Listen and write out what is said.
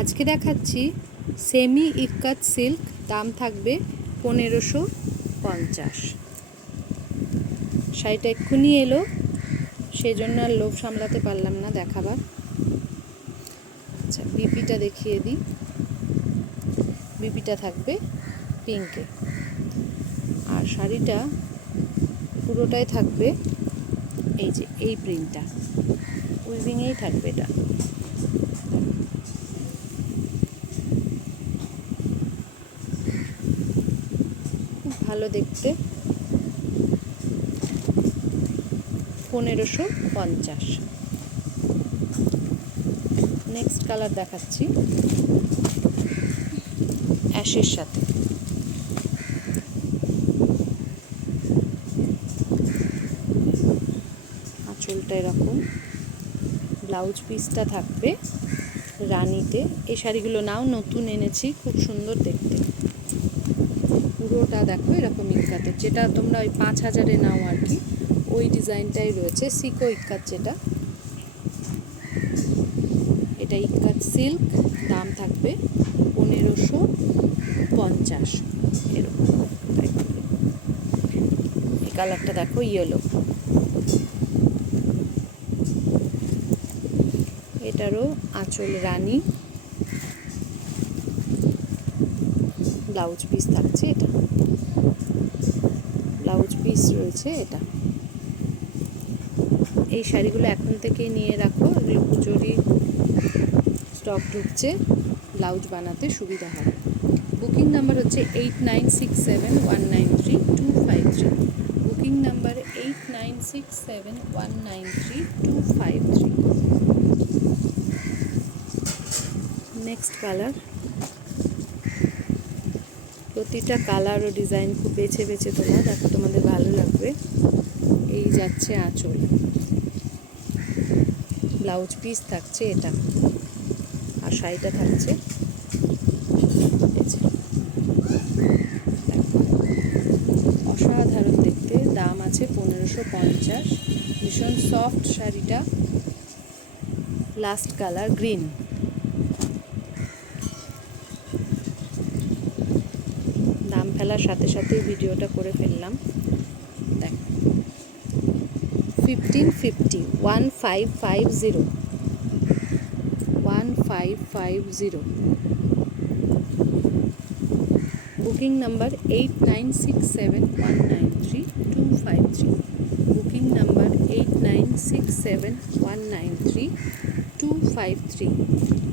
আজকে দেখাচ্ছি সেমি ইক্কাত সিল্ক, দাম থাকবে 1550। শাড়িটা এক্ষুনি এলো, সেই জন্য আর লোভ সামলাতে পারলাম না দেখাবার। আচ্ছা, বিপিটা দেখিয়ে দিই। বিপিটা থাকবে পিঙ্কে, আর শাড়িটা পুরোটাই থাকবে এই যে এই প্রিন্টটা, উইভিংয়েই থাকবে এটা। খুব ভালো দেখতে, 1550। নেক্সট কালার দেখাচ্ছি অ্যাশের সাথে। আঁচলটা এরকম, ব্লাউজ পিসটা থাকবে রানীতে। এই শাড়িগুলো নাও, নতুন এনেছি, খুব সুন্দর দেখতে। পুরোটা দেখো এরকম ইক্কাতের, যেটা তোমরা ওই 5000-এ নাও আর কি, ওই ডিজাইনটাই রয়েছে, সিকো ইক্কাত যেটা। এটা ইক্কাত সিল্ক, দাম থাকবে 1550 এরকম। এই কালারটা দেখো, ইয়েলো। এটারও আঁচল রানী, ব্লাউজ পিস থাকছে এটা, ব্লাউজ পিস রয়েছে এটা। এই শাড়িগুলো এখন থেকেই নিয়ে রাখো, এগুলো পুজোরই স্টক ঢুকছে, ব্লাউজ বানাতে সুবিধা হবে। বুকিং নাম্বার হচ্ছে 8967193253। Booking number 8967193253। Next colour. প্রতিটা কালার ও ডিজাইন খুব বেছে বেছে তোমরা দেখো, তোমাদের ভালো লাগবে। এই যাচ্ছে আঁচল, ব্লাউজ পিস থাকছে এটা, আর শাড়িটা থাকছে অসাধারণ দেখতে। দাম আছে 1550। ভীষণ সফট শাড়িটা। Last colour green. দাম ফেলার সাথে সাথে ভিডিওটা করে ফেললাম। দেখ, 1550, 1550, 1550। Booking number 8967193253। Booking number 8967193253।